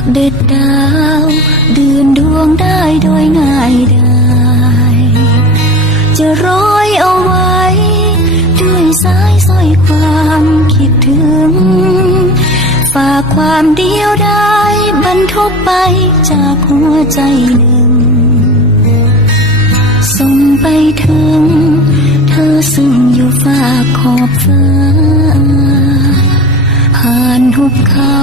ากเด็ดดาว เดือนดวงได้โดยง่ายดายจะร้อยเอาไว้ ด้วยสายสอยความคิดถึง ฝากความเดียวได้บรรทุกไปจากหัวใจหนึ่ง ส่งไปถึง เธอซึ่งอยู่ฝากขอบฟ้าผ่านหุบเขา